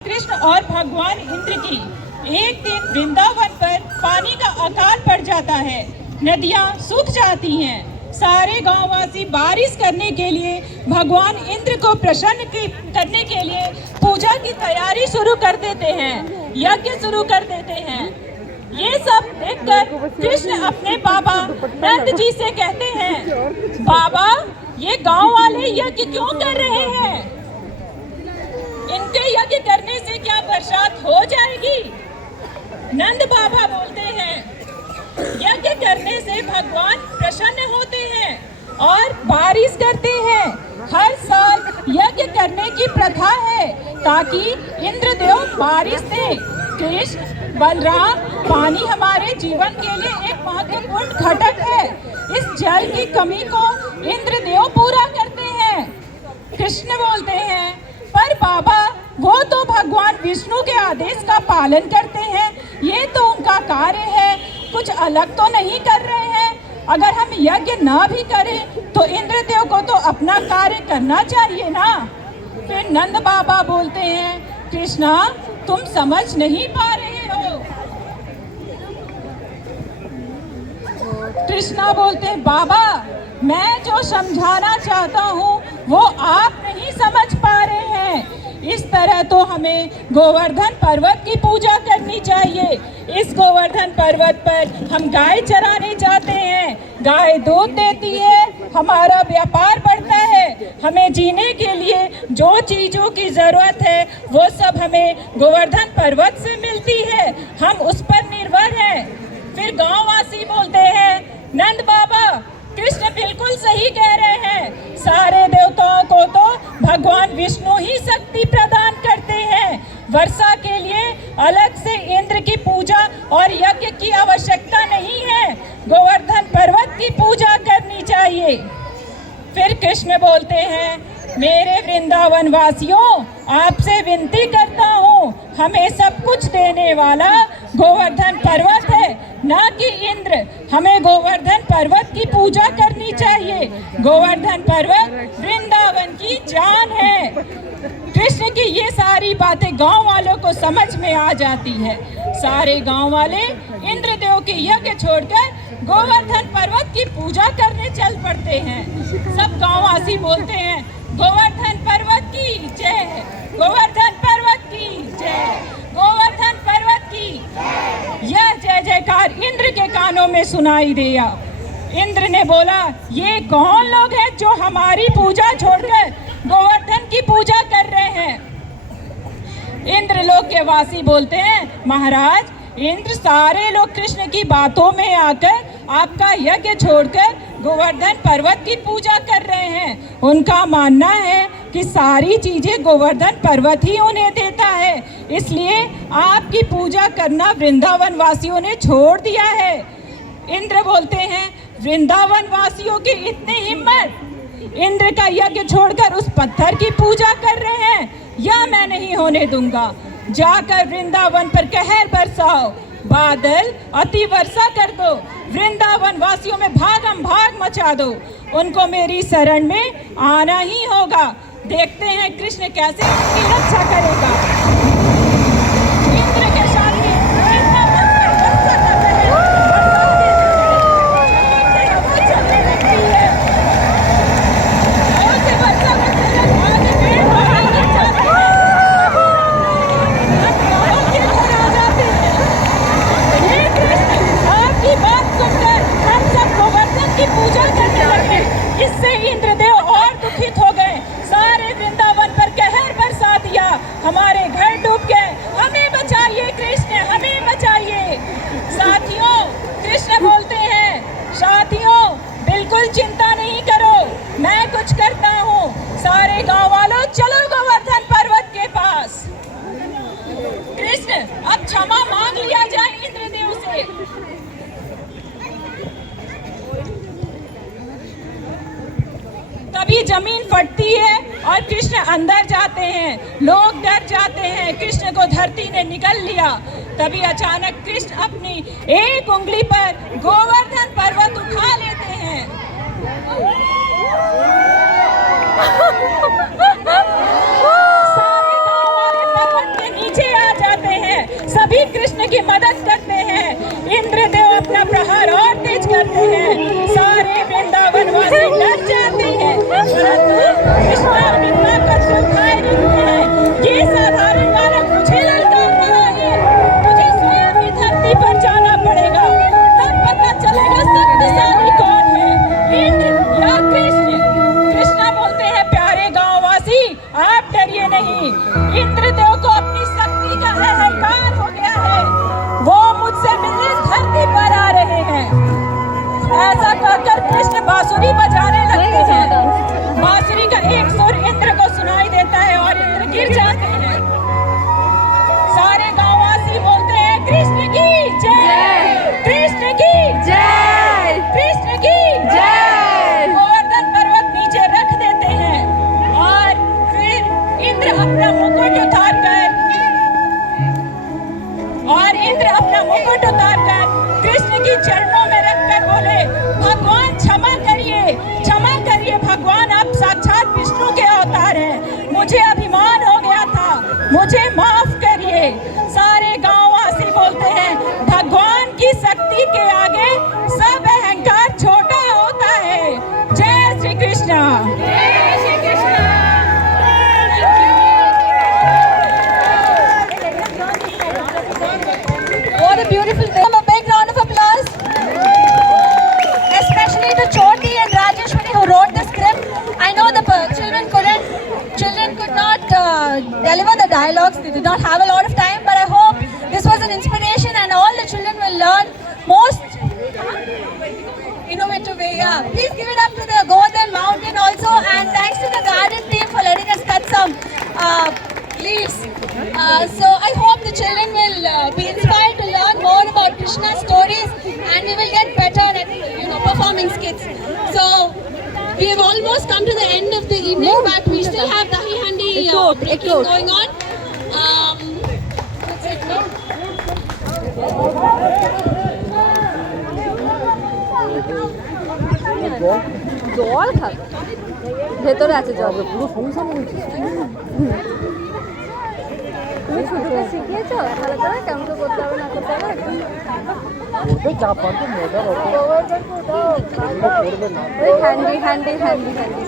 कृष्ण और भगवान इंद्र की। एक दिन वृंदावन पर पानी का अकाल पड़ जाता है, नदियां सूख जाती हैं। सारे गांववासी बारिश करने के लिए भगवान इंद्र को प्रसन्न करने के लिए पूजा की तैयारी शुरू कर देते हैं, यज्ञ शुरू कर देते हैं। ये सब देखकर कृष्ण अपने बाबा नंद जी से कहते हैं, बाबा ये गांव वाले यज्ञ क्यों कर रहे हैं? इनके यज्ञ करने से क्या बरसात हो जाएगी? नंद बाबा बोलते हैं, यज्ञ करने से भगवान प्रसन्न होते हैं और बारिश करते हैं। हर साल यज्ञ करने की प्रथा है ताकि इंद्रदेव बारिश दे। कृष्ण बलराम, पानी हमारे जीवन के लिए एक महत्वपूर्ण घटक है। इस जल की कमी को इंद्रदेव पूरा करते हैं। कृष्ण बोलते हैं, पर बाबा वो तो भगवान विष्णु के आदेश का पालन करते हैं, ये तो उनका कार्य है, कुछ अलग तो नहीं कर रहे हैं। अगर हम यज्ञ ना भी करें तो इंद्रदेव को तो अपना कार्य करना चाहिए ना। फिर नंद बाबा बोलते हैं, कृष्णा तुम समझ नहीं पा रहे हो। कृष्णा बोलते हैं, बाबा मैं जो समझाना चाहता हूँ वो आप नहीं समझ पा रहे हैं। इस तरह तो हमें गोवर्धन पर्वत की पूजा करनी चाहिए। इस गोवर्धन पर्वत पर हम गाय चराने जाते हैं, गाय दूध देती है, हमारा व्यापार बढ़ता है। हमें जीने के लिए जो चीजों की जरूरत है वो सब हमें गोवर्धन पर्वत से मिलती है, हम उस पर निर्भर हैं। फिर गांववासी बोलते हैं, नंद बाबा कृष्ण बिल्कुल सही कह रहे हैं, सारे देवताओं को तो भगवान विष्णु ही शक्ति प्रदान करते हैं। वर्षा के लिए अलग से इंद्र की पूजा और यज्ञ की आवश्यकता नहीं है, गोवर्धन पर्वत की पूजा करनी चाहिए। फिर कृष्ण बोलते हैं, मेरे वृंदावन वासियों आपसे विनती करता हूँ, हमें सब कुछ देने वाला गोवर्धन पर्वत है ना कि इंद्र। हमें गोवर्धन पर्वत की पूजा करनी चाहिए। गोवर्धन पर्वत वृंदावन की जान है। कृष्ण की ये सारी बातें गांव वालों को समझ में आ जाती है। सारे गांव वाले इंद्रदेव के यज्ञ छोड़कर गोवर्धन पर्वत की पूजा करने चल पड़ते हैं। सब गांववासी बोलते हैं, गोवर्धन पर्वत की जय, गोवर्धन पर्वत की जय, गोवर्धन पर्वत की। यह जय जयकार इंद्र के कानों में सुनाई दिया। इंद्र ने बोला, ये कौन लोग हैं जो हमारी पूजा छोड़कर गोवर्धन की पूजा कर रहे हैं? इंद्रलोक के वासी बोलते हैं, महाराज इंद्र सारे लोग कृष्ण की बातों में आकर आपका यज्ञ छोड़कर गोवर्धन पर्वत की पूजा कर रहे हैं। उनका मानना है कि सारी चीजें गोवर्धन पर्वत ही उन्हें देता है, इसलिए आपकी पूजा करना वृंदावन वासियों ने छोड़ दिया है। इंद्र बोलते हैं, वृंदावन वासियों की इतनी हिम्मत, इंद्र का यज्ञ छोड़कर उस पत्थर की पूजा कर रहे हैं, यह मैं नहीं होने दूंगा। जाकर वृंदावन पर कहर बरसाओ, बादल अति वर्षा कर दो, वृंदावन वासियों में भागम भाग मचा दो। उनको मेरी शरण में आना ही होगा। देखते हैं कृष्ण कैसे उनकी रक्षा करेगा। इंद्र के सामने पूजा करने लगे। इससे इंद्रदेव और दुखित हो गए, सारे वृंदावन पर कहर बरसा दिया। हमारे घर डूब गए, हमें बचाइए कृष्ण, हमें बचाइए। साथियों कृष्ण बोलते हैं, साथियों बिल्कुल चिंता नहीं करो, मैं कुछ करता हूँ। सारे गांव वालों चलो गोवर्धन पर्वत के पास। कृष्ण अब क्षमा मांग लिया जाए इंद्रदेव से। तभी जमीन फटती है और कृष्ण अंदर जाते हैं। लोग डर जाते हैं, कृष्ण को धरती ने निगल लिया। तभी अचानक कृष्ण अपनी एक उंगली पर गोवर्धन पर्वत उठा लेते हैं। सारे गांव वाले पर्वत के की मदद करते हैं। इंद्रदेव अपना प्रहार और तेज करते हैं, सारे वृंदावनवासी डर जाते हैं, परंतु कृष्णा अपनी ताकत को उठाए रखते हैं। ये साधारण बालक मुझे ललकार रहा है, मुझे स्वयं ही धरती पर जाना पड़ेगा, तब पता चलेगा शक्तिशाली कौन है, इंद्र या कृष्ण। कृष्णा बोलते हैं, प्यारे गांववासी आप डरिए नहीं, इंद्रदेव को अपनी शक्ति का अहंकार हो गया है, वो मुझसे मिलने धरती पर आ रहे हैं। ऐसा कहकर कृष्ण बांसुरी बजाने लगते हैं। बांसुरी का एक सुर इंद्र को सुनाई देता है और इंद्र गिर जाते हैं। सारे गांववासी बोलते हैं, कृष्ण की जय, कृष्ण की जय, कृष्ण की जय। गोवर्धन पर्वत नीचे रख देते हैं और फिर इंद्र अपना मुकुट उतारकर कृष्ण की चरणों में रखकर बोले, भगवान क्षमा करिए भगवान, आप साक्षात विष्णु के अवतार हैं, मुझे अभिमान हो गया था, मुझे माफ करिए। सारे गांववासी बोलते हैं, भगवान की शक्ति के आगे सब अहंकार छोटा होता है। जय Shri Krishna. What a beautiful thing. A big round of applause. Especially to Choti and Rajeshwari who wrote the script. I know the children could not deliver the dialogues. They did not have a lot of time, but I hope this was an inspiration and all the children will learn most innovative way. Yeah. Please give it up to the Govardhan Mountain also, and thanks to the garden team for letting us cut some leaves. So I hope the children will be inspired to learn more about Krishna's stories, and we will get better at performing skits. So we have almost come to the end of the evening, but we still have Dahi Handi breaking going on. That's it, no? জল খাবে ভেতরে আছে জল পুরো সমস্যা তুমি ছুটিতে শিখিয়েছো ভালো করে কেমন করতে হবে না করতে হবে ওই হ্যান্ডি হ্যান্ডি হ্যান্ডি হ্যান্ডি